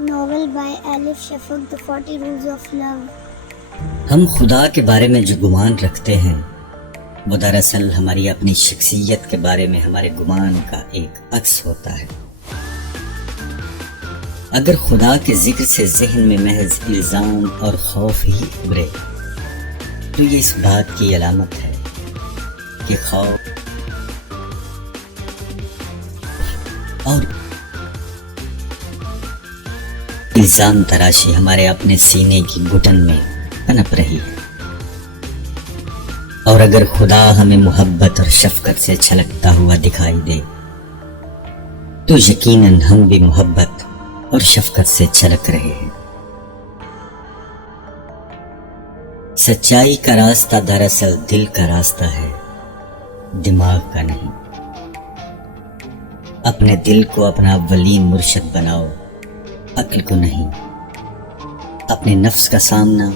Novel by الف شفق The 40 Rules of Love۔ ہم خدا کے بارے میں جو گمان رکھتے ہیں وہ دراصل ہماری اپنی شخصیت کے بارے میں ہمارے گمان کا ایک عکس ہوتا ہے۔ اگر خدا کے ذکر سے ذہن میں محض الزام اور خوف ہی ابھرے تو یہ اس بات کی علامت ہے کہ خوف اور الزام تراشی ہمارے اپنے سینے کی گھٹن میں پنپ رہی ہے۔ اور اگر خدا ہمیں محبت اور شفقت سے چھلکتا ہوا دکھائی دے تو یقیناً ہم بھی محبت اور شفقت سے چھلک رہے ہیں۔ سچائی کا راستہ دراصل دل کا راستہ ہے، دماغ کا نہیں۔ اپنے دل کو اپنا اولین مرشد بناؤ، عقل کو نہیں۔ اپنے نفس کا سامنا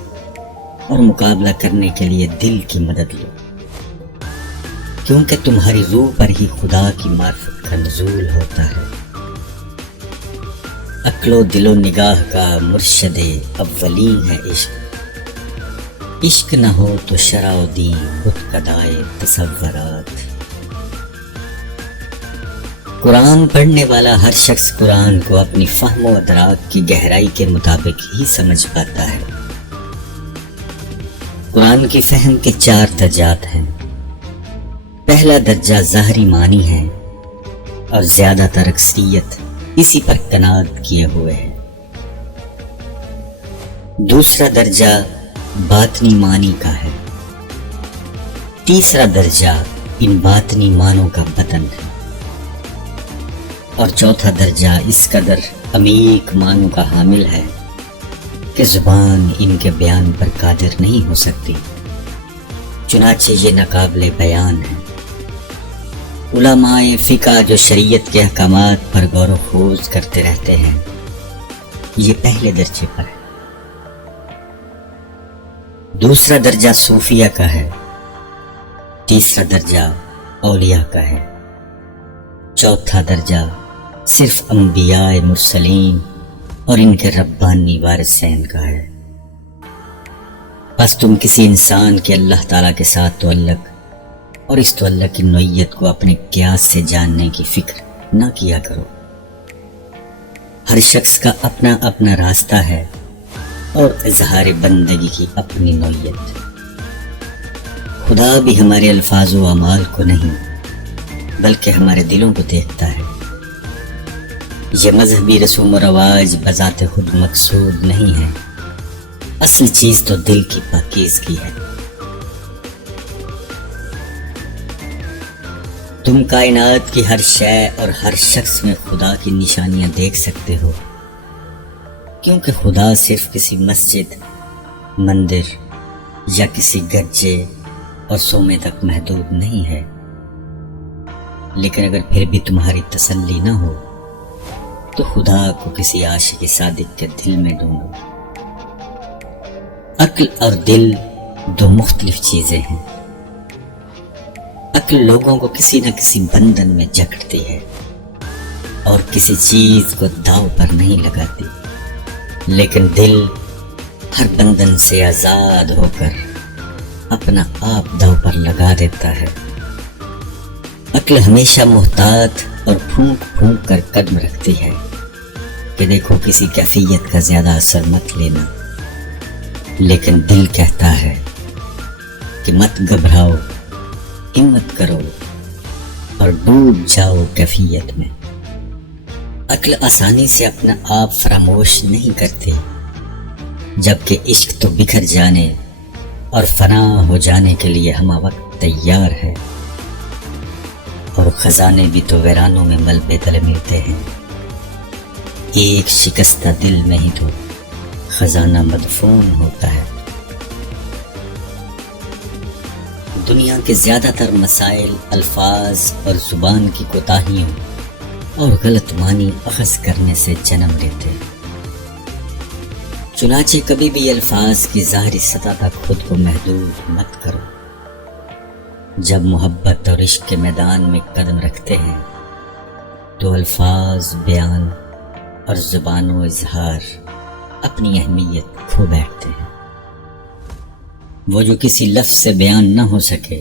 اور مقابلہ کرنے کے لیے دل کی مدد لو، کیونکہ تمہاری روح پر ہی خدا کی معرفت کا نزول ہوتا ہے۔ عقل و دل و نگاہ کا مرشد اولین ہے عشق۔ عشق نہ ہو تو شرع و دین بت کدائے تصورات۔ قرآن پڑھنے والا ہر شخص قرآن کو اپنی فہم و ادراک کی گہرائی کے مطابق ہی سمجھ پاتا ہے۔ قرآن کی فہم کے 4 درجات ہیں۔ پہلا درجہ ظاہری معنی ہے اور زیادہ تر اکثریت اسی پر قناعت کیے ہوئے ہے۔ دوسرا درجہ باطنی معنی کا ہے۔ تیسرا درجہ ان باطنی معنوں کا بدن ہے، اور چوتھا درجہ اس قدر عمیق معنوں کا حامل ہے کہ زبان ان کے بیان پر قادر نہیں ہو سکتی، چنانچہ یہ ناقابل بیان ہے۔ علماء فقہ جو شریعت کے احکامات پر غور و خوض کرتے رہتے ہیں، یہ پہلے درجے پر ہے۔ دوسرا درجہ صوفیہ کا ہے، تیسرا درجہ اولیاء کا ہے، چوتھا درجہ صرف انبیاء مرسلین اور ان کے ربانی وارثین کا ہے۔ بس تم کسی انسان کے اللہ تعالیٰ کے ساتھ تعلق اور اس تعلق کی نوعیت کو اپنے قیاس سے جاننے کی فکر نہ کیا کرو۔ ہر شخص کا اپنا اپنا راستہ ہے اور اظہار بندگی کی اپنی نوعیت۔ خدا بھی ہمارے الفاظ و اعمال کو نہیں بلکہ ہمارے دلوں کو دیکھتا ہے۔ یہ مذہبی رسوم و رواج بذات خود مقصود نہیں ہے، اصل چیز تو دل کی پاکیزگی ہے۔ تم کائنات کی ہر شے اور ہر شخص میں خدا کی نشانیاں دیکھ سکتے ہو، کیونکہ خدا صرف کسی مسجد، مندر یا کسی گرجے اور سومے تک محدود نہیں ہے۔ لیکن اگر پھر بھی تمہاری تسلی نہ ہو تو خدا کو کسی عاشق صادق کے دل میں ڈھونڈو۔ عقل اور دل 2 مختلف چیزیں ہیں۔ عقل لوگوں کو کسی نہ کسی بندھن میں جکڑتی ہے اور کسی چیز کو داؤ پر نہیں لگاتی، لیکن دل ہر بندھن سے آزاد ہو کر اپنا آپ داؤ پر لگا دیتا ہے۔ عقل ہمیشہ محتاط اور پھونک پھونک کر قدم رکھتی ہے کہ دیکھو کسی کیفیت کا زیادہ اثر مت لینا، لیکن دل کہتا ہے کہ مت گھبراؤ، ہمت کرو اور ڈوب جاؤ کیفیت میں۔ عقل آسانی سے اپنا آپ فراموش نہیں کرتی، جبکہ عشق تو بکھر جانے اور فنا ہو جانے کے لیے ہمہ وقت تیار ہے، اور خزانے بھی تو ویرانوں میں ملبے تلے ملتے ہیں۔ ایک شکستہ دل میں ہی تو خزانہ مدفون ہوتا ہے۔ دنیا کے زیادہ تر مسائل الفاظ اور زبان کی کوتاہیوں اور غلط معنی اخذ کرنے سے جنم لیتے ہیں۔ چنانچہ کبھی بھی الفاظ کی ظاہری سطح تک خود کو محدود مت کرو۔ جب محبت اور عشق کے میدان میں قدم رکھتے ہیں تو الفاظ، بیان اور زبان و اظہار اپنی اہمیت کھو بیٹھتے ہیں۔ وہ جو کسی لفظ سے بیان نہ ہو سکے،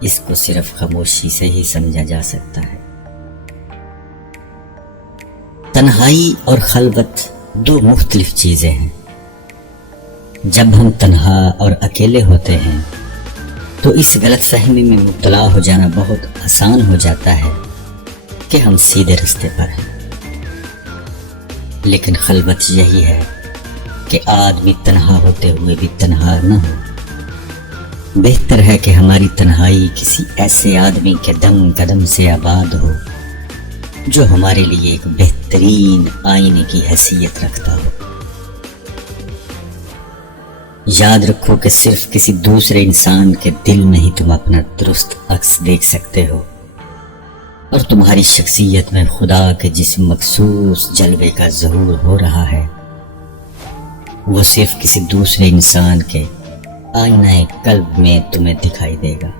اس کو صرف خاموشی سے ہی سمجھا جا سکتا ہے۔ تنہائی اور خلوت دو مختلف چیزیں ہیں۔ جب ہم تنہا اور اکیلے ہوتے ہیں تو اس غلط فہمی میں مبتلا ہو جانا بہت آسان ہو جاتا ہے کہ ہم سیدھے راستے پر ہیں، لیکن خلوت یہی ہے کہ آدمی تنہا ہوتے ہوئے بھی تنہا نہ ہو۔ بہتر ہے کہ ہماری تنہائی کسی ایسے آدمی کے دم قدم سے آباد ہو جو ہمارے لیے ایک بہترین آئینے کی حیثیت رکھتا ہو۔ یاد رکھو کہ صرف کسی دوسرے انسان کے دل میں ہی تم اپنا درست عکس دیکھ سکتے ہو، اور تمہاری شخصیت میں خدا کے جس مخصوص جلوے کا ظہور ہو رہا ہے وہ صرف کسی دوسرے انسان کے آئینہ قلب میں تمہیں دکھائی دے گا۔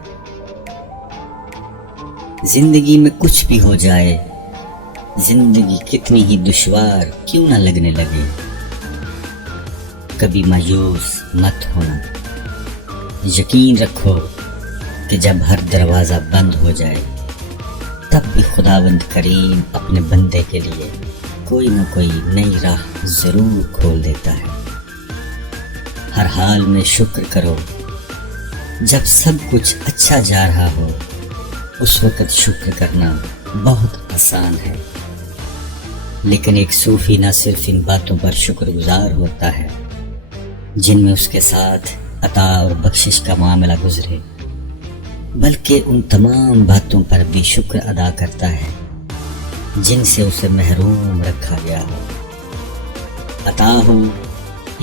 زندگی میں کچھ بھی ہو جائے، زندگی کتنی ہی دشوار کیوں نہ لگنے لگے، کبھی مایوس مت ہونا۔ یقین رکھو کہ جب ہر دروازہ بند ہو جائے تب بھی خداوند کریم اپنے بندے کے لیے کوئی نہ کوئی نئی راہ ضرور کھول دیتا ہے۔ ہر حال میں شکر کرو۔ جب سب کچھ اچھا جا رہا ہو اس وقت شکر کرنا بہت آسان ہے، لیکن ایک صوفی نہ صرف ان باتوں پر شکر گزار ہوتا ہے جن میں اس کے ساتھ عطا اور بخشش کا معاملہ گزرے، بلکہ ان تمام باتوں پر بھی شکر ادا کرتا ہے جن سے اسے محروم رکھا گیا ہو۔ عطا ہو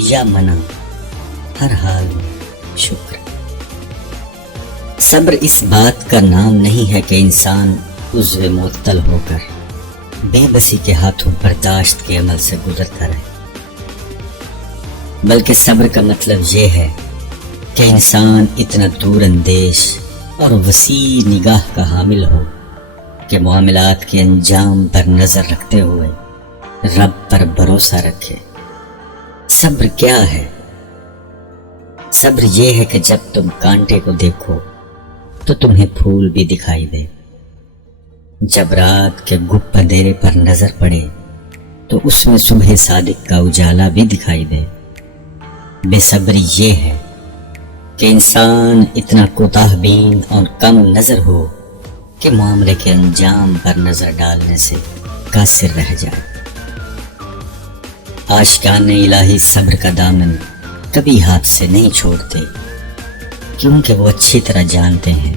یا منع، ہر حال میں شکر۔ صبر اس بات کا نام نہیں ہے کہ انسان عضو معطل ہو کر بے بسی کے ہاتھوں برداشت کے عمل سے گزرتا رہے، بلکہ صبر کا مطلب یہ ہے کہ انسان اتنا دور اندیش اور وسیع نگاہ کا حامل ہو کہ معاملات کے انجام پر نظر رکھتے ہوئے رب پر بھروسہ رکھے۔ صبر کیا ہے؟ صبر یہ ہے کہ جب تم کانٹے کو دیکھو تو تمہیں پھول بھی دکھائی دے، جب رات کے گپ اندھیرے پر نظر پڑے تو اس میں صبح صادق کا اجالا بھی دکھائی دے۔ بے صبری یہ ہے کہ انسان اتنا کوتاہ بین اور کم نظر ہو کہ معاملے کے انجام پر نظر ڈالنے سے قاصر رہ جائے۔ عاشقان الہی صبر کا دامن کبھی ہاتھ سے نہیں چھوڑتے، کیونکہ وہ اچھی طرح جانتے ہیں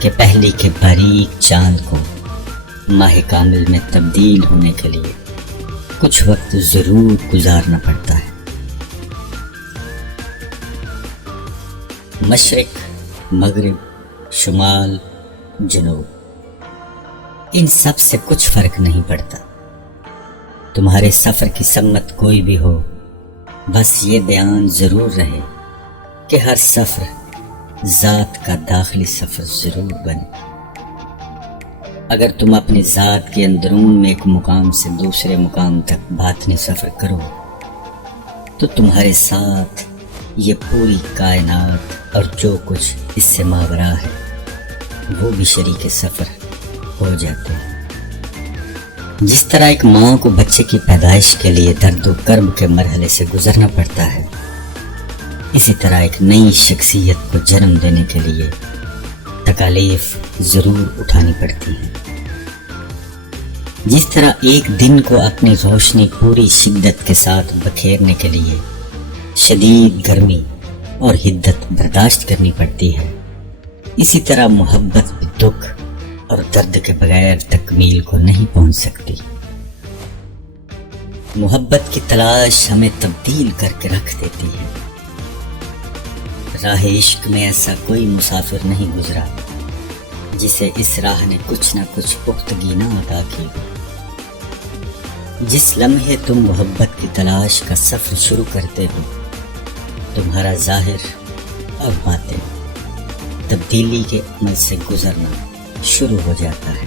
کہ پہلی کے باریک چاند کو ماہ کامل میں تبدیل ہونے کے لیے کچھ وقت ضرور گزارنا پڑتا ہے۔ مشرق، مغرب، شمال، جنوب، ان سب سے کچھ فرق نہیں پڑتا۔ تمہارے سفر کی سمت کوئی بھی ہو، بس یہ بیان ضرور رہے کہ ہر سفر ذات کا داخلی سفر ضرور بنے۔ اگر تم اپنی ذات کے اندرون میں ایک مقام سے دوسرے مقام تک باطنی سفر کرو تو تمہارے ساتھ یہ پوری کائنات اور جو کچھ اس سے ماورا ہے وہ بھی شریک سفر ہو جاتے ہیں۔ جس طرح ایک ماں کو بچے کی پیدائش کے لیے درد و کرب کے مرحلے سے گزرنا پڑتا ہے، اسی طرح ایک نئی شخصیت کو جنم دینے کے لیے تکالیف ضرور اٹھانی پڑتی ہیں۔ جس طرح ایک دن کو اپنی روشنی پوری شدت کے ساتھ بکھیرنے کے لیے شدید گرمی اور حدت برداشت کرنی پڑتی ہے، اسی طرح محبت بھی دکھ اور درد کے بغیر تکمیل کو نہیں پہنچ سکتی۔ محبت کی تلاش ہمیں تبدیل کر کے رکھ دیتی ہے۔ راہ عشق میں ایسا کوئی مسافر نہیں گزرا جسے اس راہ نے کچھ نہ کچھ پختگی نہ عطا کی۔ جس لمحے تم محبت کی تلاش کا سفر شروع کرتے ہو، تمہارا ظاہر اور باطن تبدیلی کے عمل سے گزرنا شروع ہو جاتا ہے۔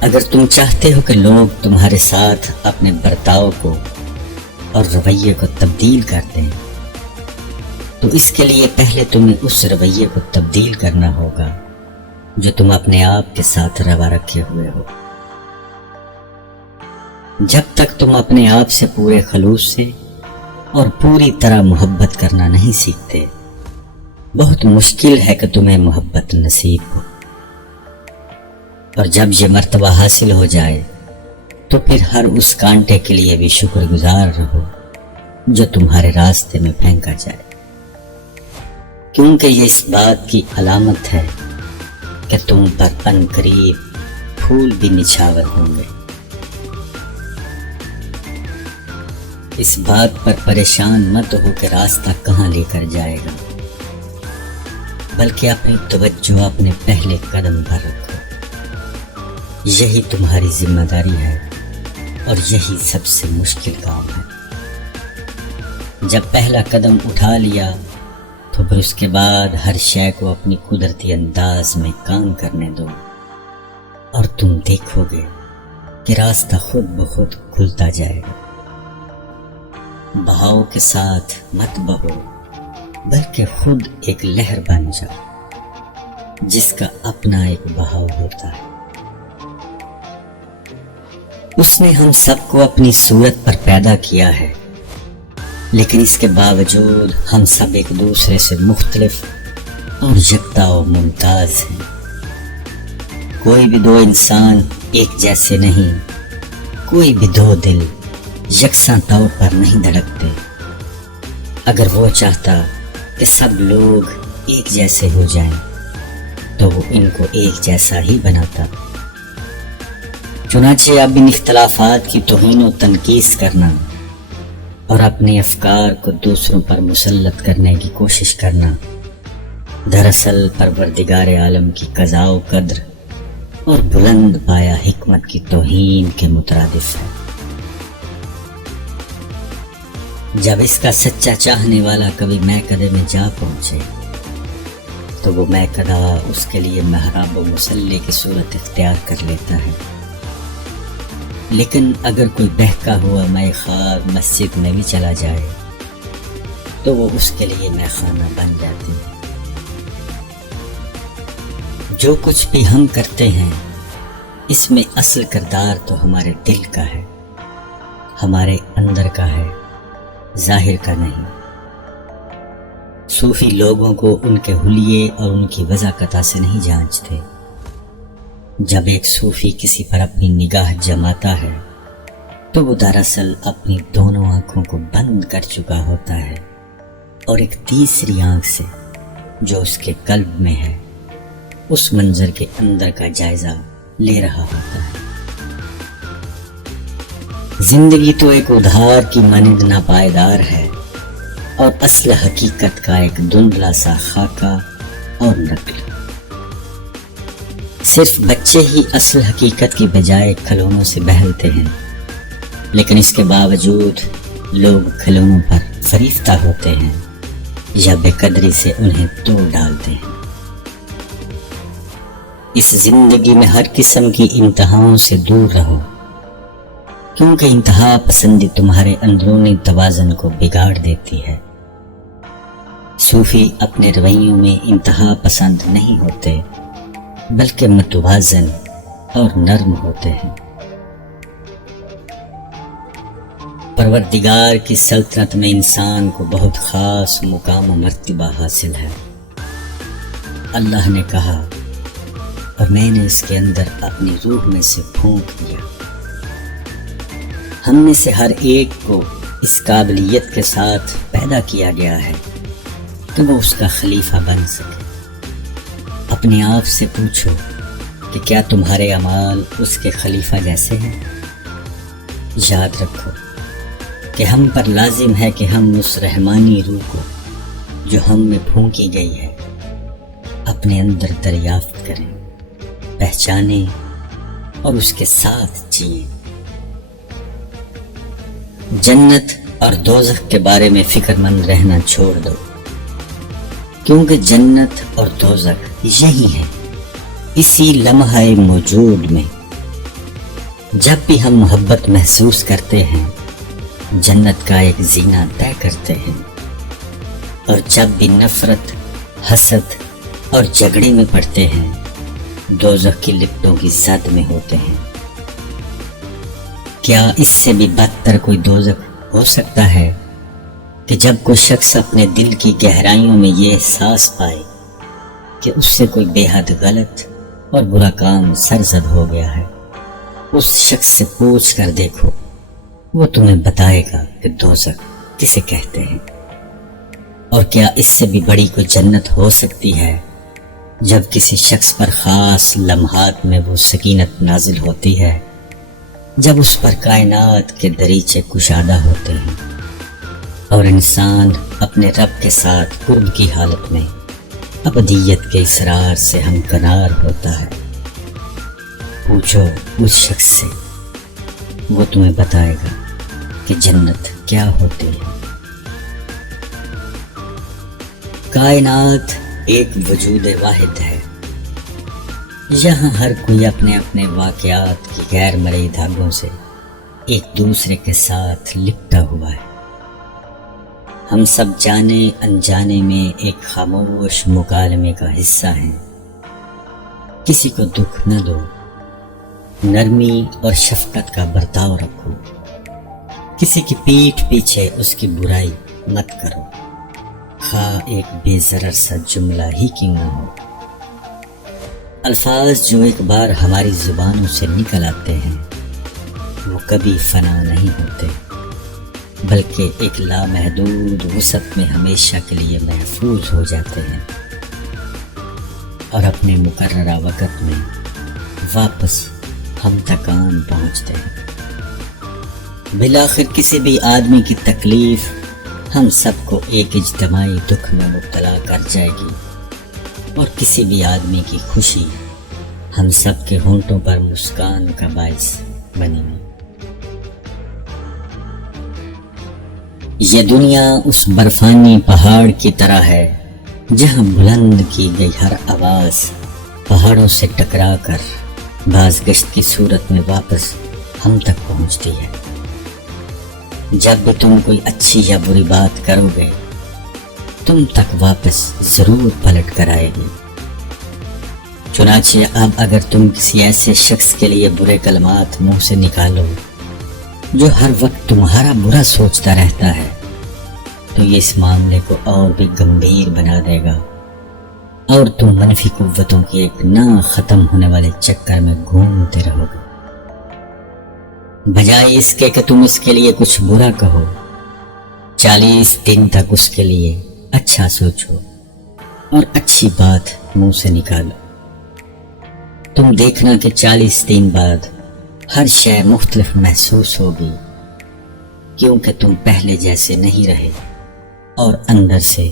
اگر تم چاہتے ہو کہ لوگ تمہارے ساتھ اپنے برتاؤ کو اور رویے کو تبدیل کر دیں تو اس کے لیے پہلے تمہیں اس رویے کو تبدیل کرنا ہوگا جو تم اپنے آپ کے ساتھ روا رکھے ہوئے ہو۔ جب تک تم اپنے آپ سے پورے خلوص سے اور پوری طرح محبت کرنا نہیں سیکھتے، بہت مشکل ہے کہ تمہیں محبت نصیب ہو۔ اور جب یہ مرتبہ حاصل ہو جائے تو پھر ہر اس کانٹے کے لیے بھی شکر گزار رہو جو تمہارے راستے میں پھینکا جائے، کیونکہ یہ اس بات کی علامت ہے کہ تم پر ان قریب پھول بھی نچھاور ہوں گے۔ اس بات پر پریشان مت ہو کہ راستہ کہاں لے کر جائے گا، بلکہ اپنی توجہ اپنے پہلے قدم پر رکھو۔ یہی تمہاری ذمہ داری ہے اور یہی سب سے مشکل کام ہے۔ جب پہلا قدم اٹھا لیا تو پھر اس کے بعد ہر شے کو اپنی قدرتی انداز میں کام کرنے دو اور تم دیکھو گے کہ راستہ خود بخود کھلتا جائے گا۔ بہاؤ کے ساتھ مت بہو، بلکہ خود ایک لہر بن جاؤ جس کا اپنا ایک بہاؤ ہوتا ہے۔ اس نے ہم سب کو اپنی صورت پر پیدا کیا ہے، لیکن اس کے باوجود ہم سب ایک دوسرے سے مختلف اور یکتا و ممتاز ہیں۔ کوئی بھی دو انسان ایک جیسے نہیں، کوئی بھی دو دل یکساں طور پر نہیں دھڑکتے۔ اگر وہ چاہتا کہ سب لوگ ایک جیسے ہو جائیں تو وہ ان کو ایک جیسا ہی بناتا۔ چنانچہ اب ان اختلافات کی توہین و تنقید کرنا اور اپنے افکار کو دوسروں پر مسلط کرنے کی کوشش کرنا دراصل پروردگار عالم کی قضاء و قدر اور بلند پایا حکمت کی توہین کے مترادف ہے۔ جب اس کا سچا چاہنے والا کبھی میکدے میں جا پہنچے تو وہ میکدہ اس کے لیے محراب و مصلی کی صورت اختیار کر لیتا ہے، لیکن اگر کوئی بہکا ہوا مے خوار مسجد میں بھی چلا جائے تو وہ اس کے لیے مے خانہ بن جاتی ہے۔ جو کچھ بھی ہم کرتے ہیں اس میں اصل کردار تو ہمارے دل کا ہے، ہمارے اندر کا ہے، ظاہر کا نہیں۔ صوفی لوگوں کو ان کے حلیے اور ان کی وضاقتہ سے نہیں جانچتے۔ جب ایک صوفی کسی پر اپنی نگاہ جماتا ہے تو وہ دراصل اپنی دونوں آنکھوں کو بند کر چکا ہوتا ہے اور ایک تیسری آنکھ سے جو اس کے قلب میں ہے اس منظر کے اندر کا جائزہ لے رہا ہوتا ہے۔ زندگی تو ایک ادھار کی مانند ناپائیدار ہے اور اصل حقیقت کا ایک دھندلا سا خاکہ اور نقل۔ صرف بچے ہی اصل حقیقت کی بجائے کھلونوں سے بہلتے ہیں، لیکن اس کے باوجود لوگ کھلونوں پر فریفتہ ہوتے ہیں یا بے قدری سے انہیں توڑ ڈالتے ہیں۔ اس زندگی میں ہر قسم کی انتہاؤں سے دور رہو، کیونکہ انتہا پسندی تمہارے اندرونی توازن کو بگاڑ دیتی ہے۔ صوفی اپنے رویوں میں انتہا پسند نہیں ہوتے، بلکہ متوازن اور نرم ہوتے ہیں۔ پروردگار کی سلطنت میں انسان کو بہت خاص مقام و مرتبہ حاصل ہے۔ اللہ نے کہا اور میں نے اس کے اندر اپنی روح میں سے پھونک دیا۔ ہم میں سے ہر ایک کو اس قابلیت کے ساتھ پیدا کیا گیا ہے کہ وہ اس کا خلیفہ بن سکے۔ اپنے آپ سے پوچھو کہ کیا تمہارے اعمال اس کے خلیفہ جیسے ہیں؟ یاد رکھو کہ ہم پر لازم ہے کہ ہم اس رحمانی روح کو جو ہم میں پھونکی گئی ہے اپنے اندر دریافت کریں، پہچانیں اور اس کے ساتھ جئیں۔ جنت اور دوزخ کے بارے میں فکر مند رہنا چھوڑ دو، کیونکہ جنت اور دوزخ یہی ہیں، اسی لمحہ موجود میں جب بھی ہم محبت محسوس کرتے ہیں جنت کا ایک زینہ طے کرتے ہیں، اور جب بھی نفرت، حسد اور جھگڑے میں پڑتے ہیں دوزخ کی لپٹوں کی زد میں ہوتے ہیں۔ کیا اس سے بھی بدتر کوئی دوزخ ہو سکتا ہے کہ جب کوئی شخص اپنے دل کی گہرائیوں میں یہ احساس پائے کہ اس سے کوئی بے حد غلط اور برا کام سرزد ہو گیا ہے، اس شخص سے پوچھ کر دیکھو، وہ تمہیں بتائے گا کہ دوزخ کسے کہتے ہیں۔ اور کیا اس سے بھی بڑی کوئی جنت ہو سکتی ہے جب کسی شخص پر خاص لمحات میں وہ سکینت نازل ہوتی ہے جب اس پر کائنات کے دریچے کشادہ ہوتے ہیں اور انسان اپنے رب کے ساتھ قرب کی حالت میں ابدیت کے اسرار سے ہمکنار ہوتا ہے۔ پوچھو اس شخص سے، وہ تمہیں بتائے گا کہ جنت کیا ہوتی ہے۔ کائنات ایک وجود واحد ہے، یہاں ہر کوئی اپنے اپنے واقعات کی غیر مرئی دھاگوں سے ایک دوسرے کے ساتھ لپٹا ہوا ہے۔ ہم سب جانے انجانے میں ایک خاموش مکالمے کا حصہ ہیں۔ کسی کو دکھ نہ دو، نرمی اور شفقت کا برتاؤ رکھو، کسی کی پیٹھ پیچھے اس کی برائی مت کرو، خواہ ایک بے ضرر سا جملہ ہی کیوں نہ ہو۔ الفاظ جو ایک بار ہماری زبانوں سے نکل آتے ہیں وہ کبھی فنا نہیں ہوتے، بلکہ ایک لامحدود وسعت میں ہمیشہ کے لیے محفوظ ہو جاتے ہیں اور اپنے مقررہ وقت میں واپس ہم تک آن پہنچتے ہیں۔ بالآخر کسی بھی آدمی کی تکلیف ہم سب کو ایک اجتماعی دکھ میں مبتلا کر جائے گی، اور کسی بھی آدمی کی خوشی ہم سب کے ہونٹوں پر مسکان کا باعث بنے گی۔ یہ دنیا اس برفانی پہاڑ کی طرح ہے جہاں بلند کی گئی ہر آواز پہاڑوں سے ٹکرا کر بازگشت کی صورت میں واپس ہم تک پہنچتی ہے۔ جب بھی تم کوئی اچھی یا بری بات کرو گے تم تک واپس ضرور پلٹ کر آئے گی۔ چنانچہ اب اگر تم کسی ایسے شخص کے لیے برے کلمات منہ سے نکالو جو ہر وقت تمہارا برا سوچتا رہتا ہے تو یہ اس معاملے کو اور بھی گمبھیر بنا دے گا، اور تم منفی قوتوں کی ایک نہ ختم ہونے والے چکر میں گھومتے رہو گے۔ بجائے اس کے کہ تم اس کے لیے کچھ برا کہو، 40 دن تک اس کے لیے اچھا سوچو اور اچھی بات منہ سے نکالو۔ تم دیکھنا کہ 40 دن بعد ہر شے مختلف محسوس ہوگی، کیونکہ تم پہلے جیسے نہیں رہے اور اندر سے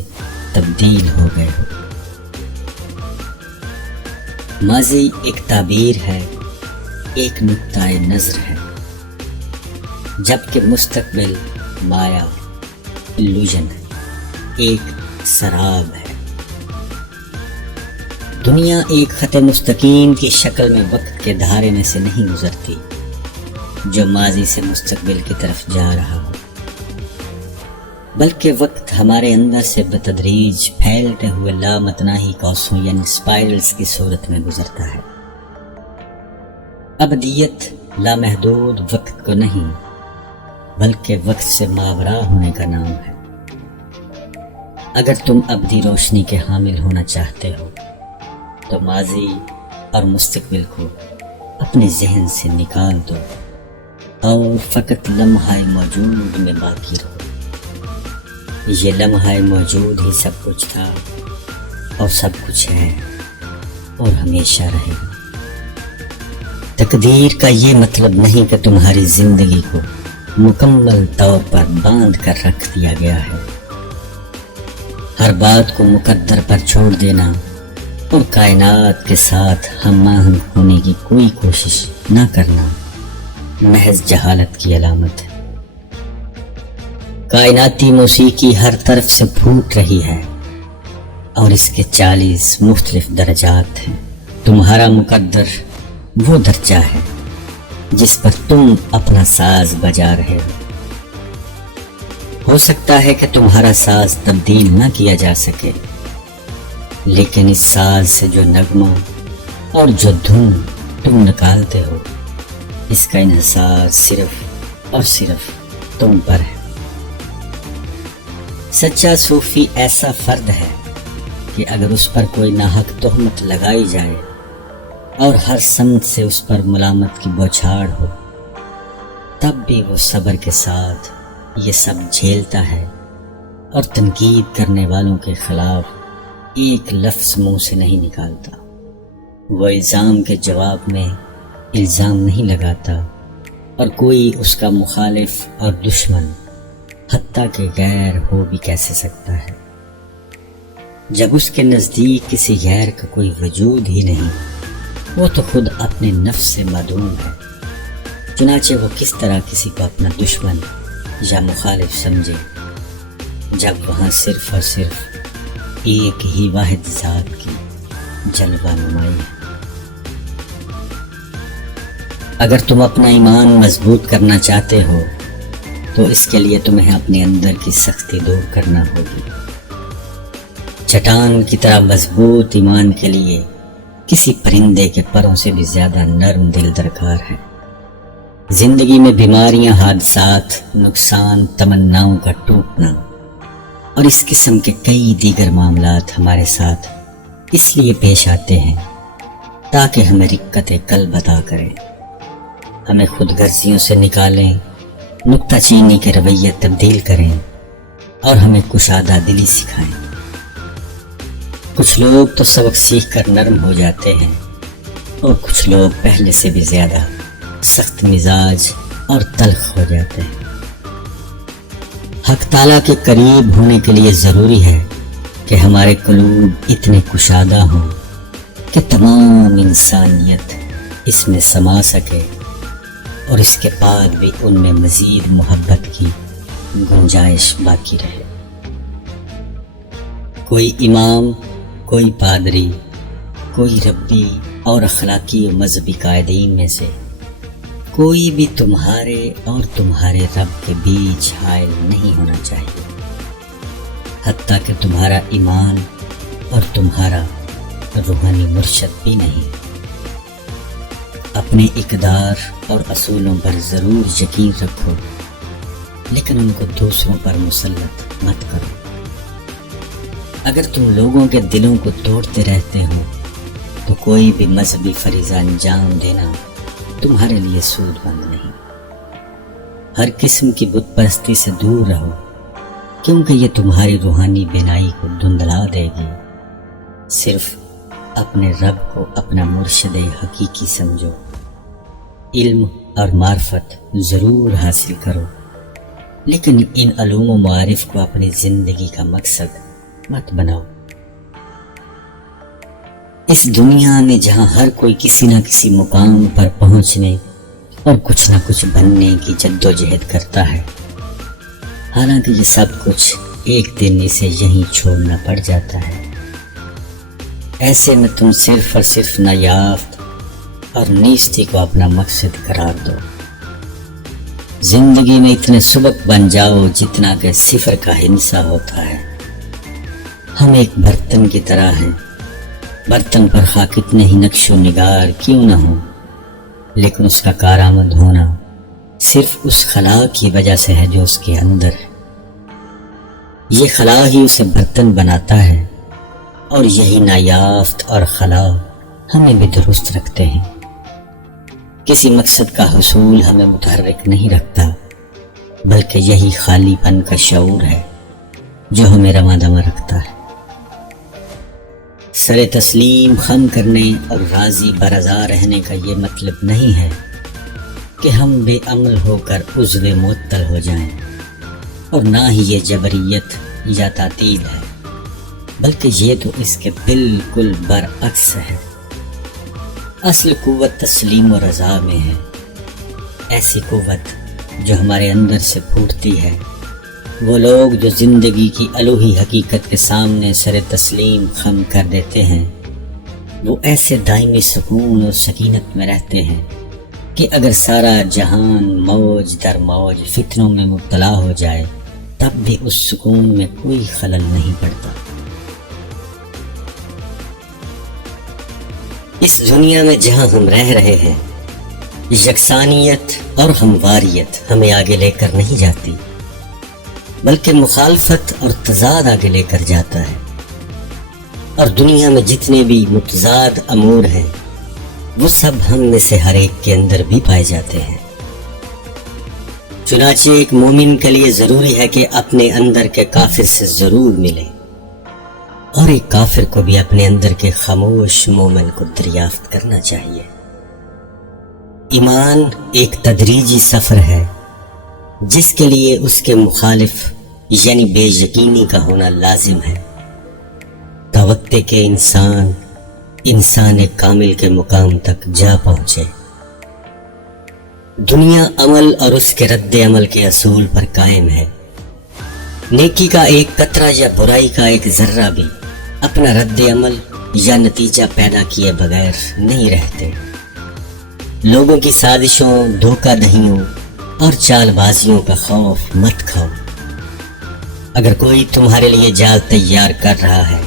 تبدیل ہو گئے ہو۔ ماضی ایک تعبیر ہے، ایک نقطۂ نظر ہے، جبکہ مستقبل مایا، الوژن ہے، ایک سراب ہے۔ دنیا ایک خط مستقیم کی شکل میں وقت کے دھارینے سے نہیں گزرتی جو ماضی سے مستقبل کی طرف جا رہا ہو، بلکہ وقت ہمارے اندر سے بتدریج پھیلتے ہوئے لامتناہی قوسوں یعنی اسپائرلز کی صورت میں گزرتا ہے۔ ابدیت لامحدود وقت کو نہیں بلکہ وقت سے ماورا ہونے کا نام ہے۔ اگر تم ابدی روشنی کے حامل ہونا چاہتے ہو تو ماضی اور مستقبل کو اپنے ذہن سے نکال دو اور فقط لمحہ موجود میں باقی رہو۔ یہ لمحہ موجود ہی سب کچھ تھا اور سب کچھ ہے اور ہمیشہ رہے گا۔ تقدیر کا یہ مطلب نہیں کہ تمہاری زندگی کو مکمل طور پر باندھ کر رکھ دیا گیا ہے۔ ہر بات کو مقدر پر چھوڑ دینا اور کائنات کے ساتھ ہم آہنگ ہونے کی کوئی کوشش نہ کرنا محض جہالت کی علامت ہے۔ کائناتی موسیقی ہر طرف سے پھوٹ رہی ہے اور اس کے 40 مختلف درجات ہیں۔ تمہارا مقدر وہ درجہ ہے جس پر تم اپنا ساز بجا رہے ہو سکتا ہے کہ تمہارا ساز تبدیل نہ کیا جا سکے، لیکن اس ساز سے جو نغمہ اور جو دھن تم نکالتے ہو، اس کا انحصار صرف اور صرف تم پر ہے۔ سچا صوفی ایسا فرد ہے کہ اگر اس پر کوئی ناحق تہمت لگائی جائے اور ہر سمت سے اس پر ملامت کی بوچھاڑ ہو، تب بھی وہ صبر کے ساتھ یہ سب جھیلتا ہے اور تنقید کرنے والوں کے خلاف ایک لفظ منہ سے نہیں نکالتا۔ وہ الزام کے جواب میں الزام نہیں لگاتا، اور کوئی اس کا مخالف اور دشمن حتیٰ کہ غیر ہو بھی کیسے سکتا ہے، جب اس کے نزدیک کسی غیر کا کوئی وجود ہی نہیں؟ وہ تو خود اپنے نفس سے معدوم ہے، چنانچہ وہ کس طرح کسی کو اپنا دشمن یا مخالف سمجھے جب وہاں صرف اور صرف ایک ہی واحد ذات کی جلوہ نمائی ہے۔ اگر تم اپنا ایمان مضبوط کرنا چاہتے ہو تو اس کے لیے تمہیں اپنے اندر کی سختی دور کرنا ہوگی۔ چٹان کی طرح مضبوط ایمان کے لیے کسی پرندے کے پروں سے بھی زیادہ نرم دل درکار ہے۔ زندگی میں بیماریاں، حادثات، نقصان، تمناؤں کا ٹوٹنا اور اس قسم کے کئی دیگر معاملات ہمارے ساتھ اس لیے پیش آتے ہیں تاکہ ہمیں رقت قلب عطا کریں، ہمیں خود غرضیوں سے نکالیں، نکتہ چینی کے رویے تبدیل کریں اور ہمیں کشادہ دلی سکھائیں۔ کچھ لوگ تو سبق سیکھ کر نرم ہو جاتے ہیں اور کچھ لوگ پہلے سے بھی زیادہ سخت مزاج اور تلخ ہو جاتے ہیں۔ حق تعالیٰ کے قریب ہونے کے لیے ضروری ہے کہ ہمارے قلوب اتنے کشادہ ہوں کہ تمام انسانیت اس میں سما سکے اور اس کے بعد بھی ان میں مزید محبت کی گنجائش باقی رہے۔ کوئی امام، کوئی پادری، کوئی ربی اور اخلاقی و مذہبی قائدین میں سے کوئی بھی تمہارے اور تمہارے رب کے بیچ حائل نہیں ہونا چاہیے، حتیٰ کہ تمہارا ایمان اور تمہارا روحانی مرشد بھی نہیں۔ اپنے اقدار اور اصولوں پر ضرور یقین رکھو، لیکن ان کو دوسروں پر مسلط مت کرو۔ اگر تم لوگوں کے دلوں کو توڑتے رہتے ہو تو کوئی بھی مذہبی فریضہ انجام دینا تمہارے لیے سود مند نہیں۔ ہر قسم کی بت پرستی سے دور رہو، کیونکہ یہ تمہاری روحانی بینائی کو دھندلا دے گی۔ صرف اپنے رب کو اپنا مرشد حقیقی سمجھو، علم اور معرفت ضرور حاصل کرو، لیکن ان علوم و معارف کو اپنی زندگی کا مقصد مت بناؤ۔ اس دنیا میں جہاں ہر کوئی کسی نہ کسی مقام پر پہنچنے اور کچھ نہ کچھ بننے کی جدوجہد کرتا ہے، حالانکہ یہ سب کچھ ایک دن اسے یہیں چھوڑنا پڑ جاتا ہے، ایسے میں تم صرف اور صرف نایافت اور نیستی کو اپنا مقصد قرار دو۔ زندگی میں اتنے سبق بن جاؤ جتنا کہ صفر کا ہندسہ ہوتا ہے۔ ہم ایک برتن کی طرح ہیں، برتن پر خواہ کتنے ہی نقش و نگار کیوں نہ ہوں، لیکن اس کا کارآمد ہونا صرف اس خلا کی وجہ سے ہے جو اس کے اندر ہے۔ یہ خلا ہی اسے برتن بناتا ہے، اور یہی نایافت اور خلا ہمیں بھی درست رکھتے ہیں۔ کسی مقصد کا حصول ہمیں متحرک نہیں رکھتا، بلکہ یہی خالی پن کا شعور ہے جو ہمیں رواں دواں رکھتا ہے۔ سر تسلیم خم کرنے اور راضی برضا رہنے کا یہ مطلب نہیں ہے کہ ہم بے عمل ہو کر عضو معطل ہو جائیں، اور نہ ہی یہ جبریت یا تعطیل ہے، بلکہ یہ تو اس کے بالکل برعکس ہے۔ اصل قوت تسلیم و رضا میں ہے، ایسی قوت جو ہمارے اندر سے پھوٹتی ہے۔ وہ لوگ جو زندگی کی الوہی حقیقت کے سامنے سر تسلیم خم کر دیتے ہیں، وہ ایسے دائمی سکون اور سکینت میں رہتے ہیں کہ اگر سارا جہان موج در موج فتنوں میں مبتلا ہو جائے تب بھی اس سکون میں کوئی خلل نہیں پڑتا۔ اس دنیا میں جہاں ہم رہ رہے ہیں یکسانیت اور ہمواریت ہمیں آگے لے کر نہیں جاتی، بلکہ مخالفت اور تضاد آگے لے کر جاتا ہے۔ اور دنیا میں جتنے بھی متضاد امور ہیں وہ سب ہم میں سے ہر ایک کے اندر بھی پائے جاتے ہیں۔ چنانچہ ایک مومن کے لیے ضروری ہے کہ اپنے اندر کے کافر سے ضرور ملے، اور ایک کافر کو بھی اپنے اندر کے خاموش مومن کو دریافت کرنا چاہیے۔ ایمان ایک تدریجی سفر ہے جس کے لیے اس کے مخالف یعنی بے یقینی کا ہونا لازم ہے، توقع کہ انسان کامل کے مقام تک جا پہنچے۔ دنیا عمل اور اس کے رد عمل کے اصول پر قائم ہے۔ نیکی کا ایک قطرہ یا برائی کا ایک ذرہ بھی اپنا رد عمل یا نتیجہ پیدا کیے بغیر نہیں رہتے۔ لوگوں کی سازشوں، دھوکہ دہیوں اور چال بازیوں کا خوف مت کھاؤ۔ اگر کوئی تمہارے لیے جال تیار کر رہا ہے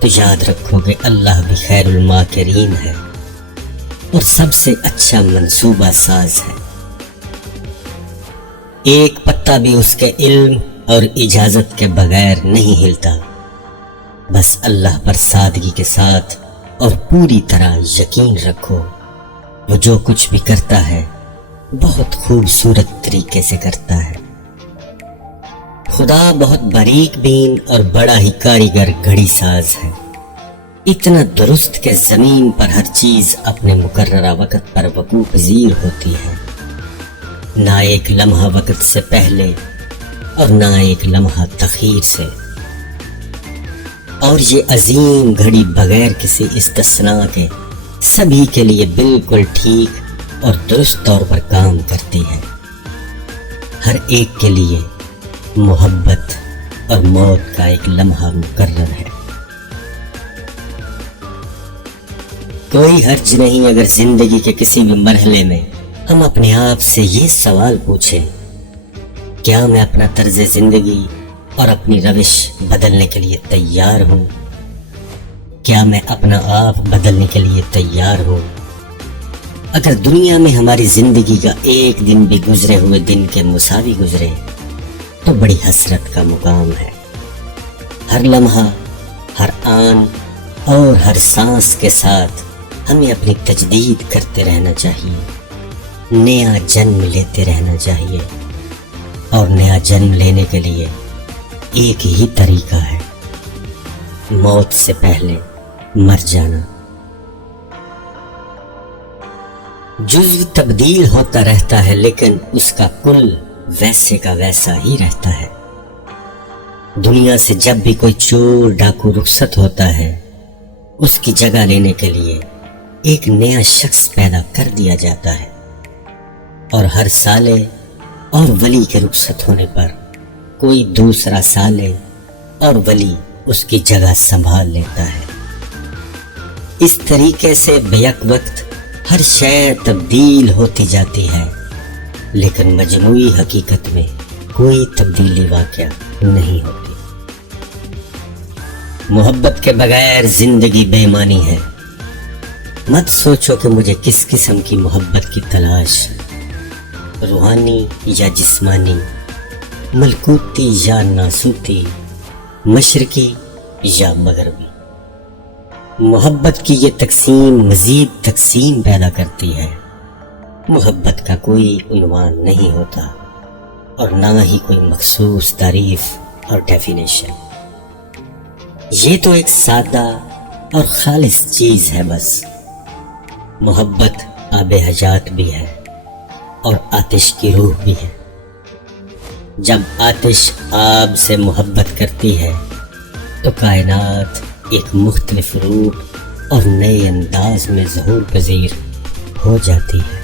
تو یاد رکھو کہ اللہ بھی خیر الماکرین ہے اور سب سے اچھا منصوبہ ساز ہے۔ ایک پتا بھی اس کے علم اور اجازت کے بغیر نہیں ہلتا، بس اللہ پر سادگی کے ساتھ اور پوری طرح یقین رکھو، وہ جو کچھ بھی کرتا ہے بہت خوبصورت طریقے سے کرتا ہے۔ خدا بہت باریک بین اور بڑا ہی کاریگر گھڑی ساز ہے، اتنا درست کہ زمین پر ہر چیز اپنے مقررہ وقت پر وقوع پذیر ہوتی ہے، نہ ایک لمحہ وقت سے پہلے اور نہ ایک لمحہ تاخیر سے۔ اور یہ عظیم گھڑی بغیر کسی استثناء کے سبھی کے لیے بالکل ٹھیک اور درست طور پر کام کرتی ہے۔ ہر ایک کے لیے محبت اور موت کا ایک لمحہ مقرر ہے۔ کوئی حرج نہیں اگر زندگی کے کسی بھی مرحلے میں ہم اپنے آپ سے یہ سوال پوچھیں، کیا میں اپنا طرز زندگی اور اپنی روش بدلنے کے لیے تیار ہوں؟ کیا میں اپنا آپ بدلنے کے لیے تیار ہوں؟ اگر دنیا میں ہماری زندگی کا ایک دن بھی گزرے ہوئے دن کے مساوی گزرے تو بڑی حسرت کا مقام ہے۔ ہر لمحہ، ہر آن اور ہر سانس کے ساتھ ہمیں اپنی تجدید کرتے رہنا چاہیے، نیا جنم لیتے رہنا چاہیے، اور نیا جنم لینے کے لیے ایک ہی طریقہ ہے، موت سے پہلے مر جانا۔ جزو تبدیل ہوتا رہتا ہے لیکن اس کا کل ویسے کا ویسا ہی رہتا ہے۔ دنیا سے جب بھی کوئی چور ڈاکو رخصت ہوتا ہے اس کی جگہ لینے کے لیے ایک نیا شخص پیدا کر دیا جاتا ہے، اور ہر سالے اور ولی کے رخصت ہونے پر کوئی دوسرا سالے اور ولی اس کی جگہ سنبھال لیتا ہے۔ اس طریقے سے بیک وقت ہر شے تبدیل ہوتی جاتی ہے، لیکن مجموعی حقیقت میں کوئی تبدیلی واقع نہیں ہوتی۔ محبت کے بغیر زندگی بے معنی ہے۔ مت سوچو کہ مجھے کس قسم کی محبت کی تلاش ہے، روحانی یا جسمانی، ملکوتی یا ناسوتی، مشرقی یا مغربی۔ محبت کی یہ تقسیم مزید تقسیم پیدا کرتی ہے۔ محبت کا کوئی عنوان نہیں ہوتا اور نہ ہی کوئی مخصوص تعریف اور ڈیفینیشن۔ یہ تو ایک سادہ اور خالص چیز ہے بس۔ محبت آب حیات بھی ہے اور آتش کی روح بھی ہے۔ جب آتش آب سے محبت کرتی ہے تو کائنات ایک مختلف روپ اور نئے انداز میں ظہور پذیر ہو جاتی ہے۔